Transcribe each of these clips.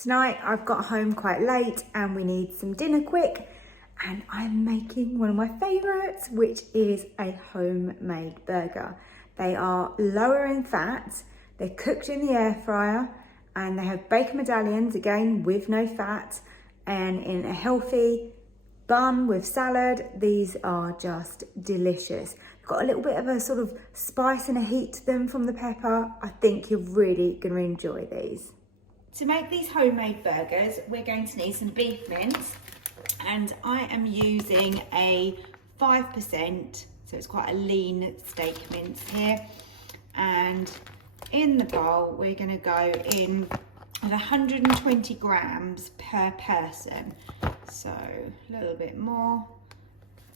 Tonight I've got home quite late and we need some dinner quick, and I'm making one of my favourites, which is a homemade burger. They are lower in fat, they're cooked in the air fryer, and they have bacon medallions, again with no fat, and in a healthy bun with salad. These are just delicious. They've got a little bit of a sort of spice and a heat to them from the pepper. I think you're really going to enjoy these. To make these homemade burgers, we're going to need some beef mince, and I am using a 5%, so it's quite a lean steak mince here. And in the bowl, we're going to go in at 120 grams per person. So a little bit more,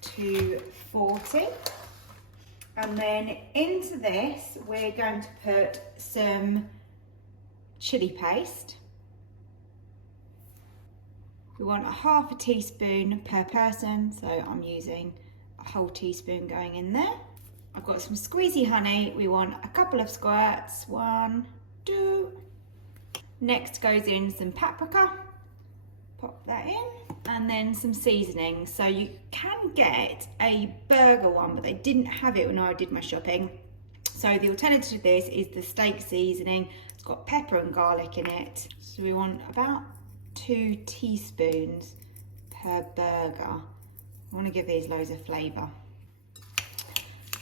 240. And then into this, we're going to put some chilli paste. We want a half a teaspoon per person, so I'm using a whole teaspoon going in there. I've got some squeezy honey. We want a couple of squirts, 1, 2. Next goes in some paprika. Pop that in, and then some seasoning. So you can get a burger one, but they didn't have it when I did my shopping. So the alternative to this is the steak seasoning. It's got pepper and garlic in it. So we want about 2 teaspoons per burger. I want to give these loads of flavour.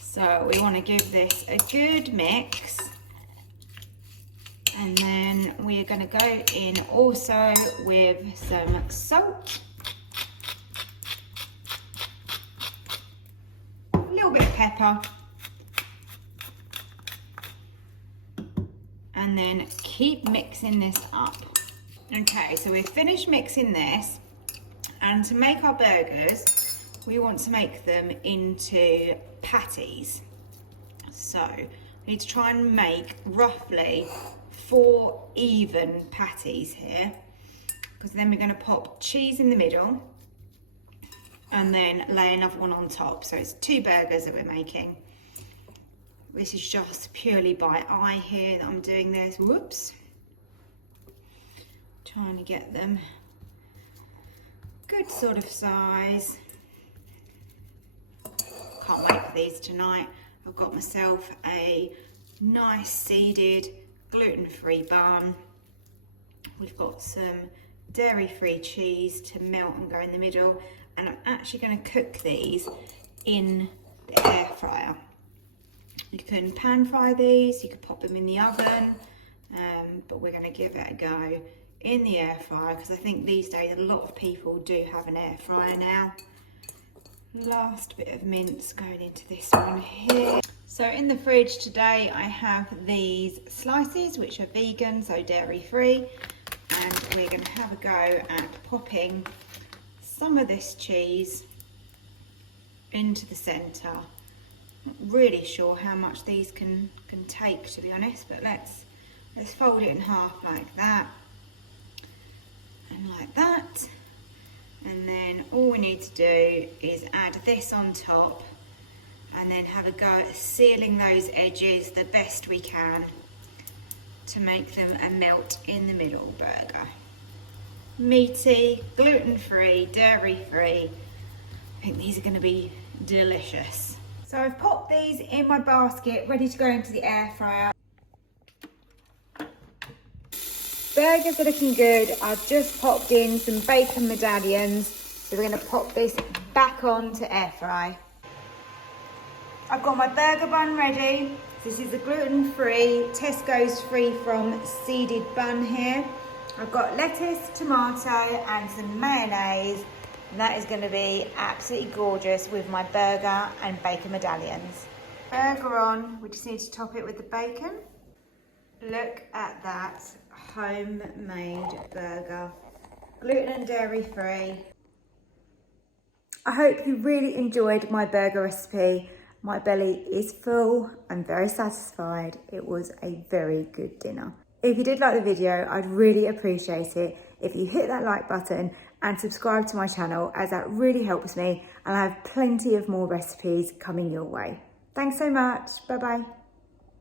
So we want to give this a good mix. And then we're going to go in also with some salt, a little bit of pepper, and then keep mixing this up. Okay, so we've finished mixing this, and to make our burgers, we want to make them into patties. So we need to try and make roughly 4 even patties here, because then we're going to pop cheese in the middle and then lay another one on top. So it's 2 burgers that we're making. This is just purely by eye here that I'm doing this. Whoops. Trying to get them good sort of size. Can't wait for these tonight. I've got myself a nice seeded gluten-free bun. We've got some dairy-free cheese to melt and go in the middle, and I'm actually going to cook these in the air fryer. You can pan fry these, you could pop them in the oven, but we're going to give it a go in the air fryer, because I think these days a lot of people do have an air fryer now. Last bit of mince going into this one here. So in the fridge today I have these slices which are vegan, so dairy free, and we're going to have a go at popping some of this cheese into the centre. Not really sure how much these can take, to be honest, but let's fold it in half like that and like that, and then all we need to do is add this on top and then have a go at sealing those edges the best we can to make them a melt in the middle burger. Meaty, gluten-free, dairy-free. I think these are going to be delicious. So I've popped these in my basket, ready to go into the air fryer. Burgers are looking good. I've just popped in some bacon medallions. So we're going to pop this back on to air fry. I've got my burger bun ready. This is a gluten-free, Tesco's free from seeded bun here. I've got lettuce, tomato and some mayonnaise. And that is going to be absolutely gorgeous with my burger and bacon medallions. Burger on, we just need to top it with the bacon. Look at that homemade burger. Gluten and dairy free. I hope you really enjoyed my burger recipe. My belly is full. I'm very satisfied. It was a very good dinner. If you did like the video, I'd really appreciate it if you hit that like button and subscribe to my channel, as that really helps me, and I have plenty of more recipes coming your way. Thanks so much. Bye bye.